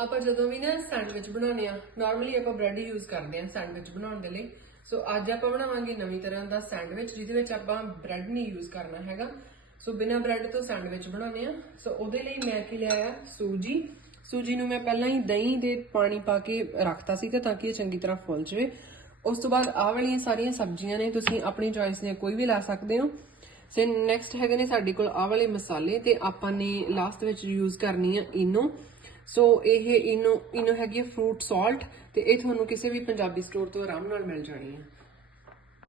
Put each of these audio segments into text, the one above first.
ਆਪਾਂ ਜਦੋਂ ਵੀ ਨਾ ਸੈਂਡਵਿਚ ਬਣਾਉਂਦੇ ਆ ਨਾਰਮਲੀ ਆਪਾਂ ਬ੍ਰੈਡ ਯੂਜ਼ ਕਰਦੇ ਆ ਸੈਂਡਵਿਚ ਬਣਾਉਣ ਦੇ ਲਈ। ਸੋ ਅੱਜ ਆਪਾਂ ਬਣਾਵਾਂਗੇ ਨਵੀਂ ਤਰ੍ਹਾਂ ਦਾ ਸੈਂਡਵਿਚ, ਜਿਹਦੇ ਵਿੱਚ ਆਪਾਂ ਬ੍ਰੈਡ ਨਹੀਂ ਯੂਜ਼ ਕਰਨਾ ਹੈਗਾ। ਸੋ ਬਿਨਾ ਬ੍ਰੈਡ ਤੋਂ ਸੈਂਡਵਿਚ ਬਣਾਉਣੇ ਆ ਸੋ ਉਹਦੇ ਲਈ ਮੈਂ ਕੀ ਲਿਆ ਸੂਜੀ। ਸੂਜੀ ਨੂੰ ਮੈਂ ਪਹਿਲਾਂ ਹੀ ਦਹੀਂ ਦੇ ਪਾਣੀ ਪਾ ਕੇ ਰੱਖਤਾ ਸੀਗਾ ਤਾਂ ਕਿ ਇਹ ਚੰਗੀ ਤਰ੍ਹਾਂ ਫੁੱਲ ਜਾਵੇ। ਉਸ ਤੋਂ ਬਾਅਦ ਆਹ ਵਾਲੀਆਂ ਸਾਰੀਆਂ ਸਬਜ਼ੀਆਂ ਨੇ, ਤੁਸੀਂ ਆਪਣੀ ਚੋਇਸ ਦੀਆਂ ਕੋਈ ਵੀ ਲਾ ਸਕਦੇ ਹੋ। ਸੇ ਨੈਕਸਟ ਹੈਗੇ ਨੇ ਸਾਡੇ ਕੋਲ ਆਹ ਵਾਲੇ ਮਸਾਲੇ ਤੇ ਆਪਾਂ ਨੇ ਲਾਸਟ ਵਿੱਚ ਯੂਜ਼ ਕਰਨੀ ਆ ਇਨੋ। ਸੋ ਇਹ ਇਹਨੂੰ ਇਨੋ ਹੈਗੀ ਫਰੂਟ ਸਾਲਟ ਤੇ ਇਹ ਤੁਹਾਨੂੰ ਕਿਸੇ ਵੀ ਪੰਜਾਬੀ ਸਟੋਰ ਤੋਂ ਆਰਾਮ ਨਾਲ ਮਿਲ ਜਾਣੀ ਹੈ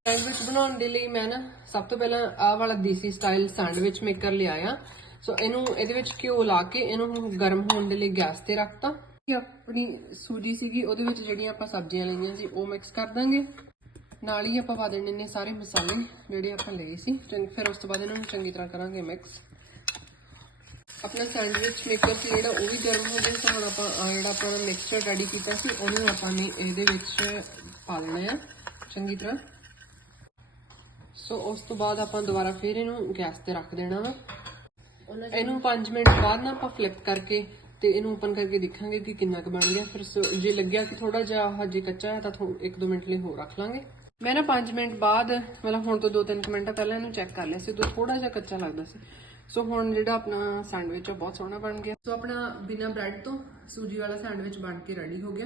ਸੈਂਡਵਿਚ ਬਣਾਉਣ ਦੇ ਲਈ ਮੈਂ ਨਾ ਸਭ ਤੋਂ ਪਹਿਲਾਂ ਆਹ ਵਾਲਾ ਦੇਸੀ ਸਟਾਈਲ ਸੈਂਡਵਿਚ ਮੇਕਰ ਲਿਆਇਆ ਸੋ ਇਹਨੂੰ, ਇਹਦੇ ਵਿੱਚ ਘਿਓ ਲਾ ਕੇ ਇਹਨੂੰ ਗਰਮ ਹੋਣ ਦੇ ਲਈ ਗੈਸ ਤੇ ਰੱਖਤਾ। ਇਹ ਆਪਣੀ ਸੂਜੀ ਸੀਗੀ, ਉਹਦੇ ਵਿੱਚ ਜਿਹੜੀਆਂ ਆਪਾਂ ਸਬਜ਼ੀਆਂ ਲਈਆਂ ਸੀ, ਉਹ ਮਿਕਸ ਕਰ ਦਾਂਗੇ। ਨਾਲ ਹੀ ਆਪਾਂ ਪਾ ਦੇਣੇ ਨੇ ਸਾਰੇ ਮਸਾਲੇ, ਜਿਹੜੇ ਆਪਾਂ ਲਏ ਸੀ। ਚੰਗ ਫਿਰ ਉਸ ਤੋਂ ਬਾਅਦ ਇਹਨਾਂ ਨੂੰ ਚੰਗੀ ਤਰ੍ਹਾਂ ਕਰਾਂਗੇ ਮਿਕਸ ਆਪਣਾ ਸੈਂਡਵਿਚ ਮੇਕਰ ਸੀ ਜਿਹੜਾ ਉਹ ਵੀ ਗਰਮ ਹੋ ਗਿਆ ਸੋ। ਹੁਣ ਆਪਾਂ ਆਹ ਜਿਹੜਾ ਆਪਾਂ ਮਿਕਸਚਰ ਰੈਡੀ ਕੀਤਾ ਸੀ ਉਹਨੂੰ ਆਪਾਂ ਨੇ ਇਹਦੇ ਵਿੱਚ ਪਾ ਦੇਣਾ ਆ ਚੰਗੀ ਤਰ੍ਹਾਂ। ਸੋ ਉਸ ਤੋਂ ਬਾਅਦ ਆਪਾਂ ਦੁਬਾਰਾ ਫਿਰ ਇਹਨੂੰ ਗੈਸ ਤੇ ਰੱਖ ਦੇਣਾ ਵਾ। ਇਹਨੂੰ 5 ਮਿੰਟ ਬਾਅਦ ਨਾ ਆਪਾਂ ਫਲਿੱਪ ਕਰਕੇ ਤੇ ਇਹਨੂੰ ਓਪਨ ਕਰਕੇ ਦੇਖਾਂਗੇ ਕਿ ਕਿੰਨਾ ਕੁ ਬਣ ਗਿਆ। ਫਿਰ ਜੇ ਲੱਗਿਆ ਕਿ ਥੋੜਾ ਜਿਹਾ ਹਜੇ ਕੱਚਾ ਹੈ ਤਾਂ 1-2 ਮਿੰਟ ਲਈ ਹੋਰ ਰੱਖ ਲਾਂਗੇ। ਮੈਂ ਨਾ 5 ਮਿੰਟ ਬਾਅਦ ਮਤਲਬ ਹੁਣ ਤੋਂ 2-3 ਮਿੰਟ ਪਹਿਲਾਂ ਇਹਨੂੰ ਚੈੱਕ ਕਰ ਲਿਆ ਸੀ ਉਦੋਂ ਥੋੜਾ ਜਿਹਾ ਕੱਚਾ ਲੱਗਦਾ ਸੀ। ਸੋ ਹੁਣ ਜਿਹੜਾ ਆਪਣਾ ਸੈਂਡਵਿਚ ਆ, ਬਹੁਤ ਸੋਹਣਾ ਬਣ ਗਿਆ। ਸੋ ਆਪਣਾ ਬਿਨਾ ਬ੍ਰੈਡ ਤੋਂ ਸੂਜੀ ਵਾਲਾ ਸੈਂਡਵਿਚ ਬਣ ਕੇ ਰੈਡੀ ਹੋ ਗਿਆ।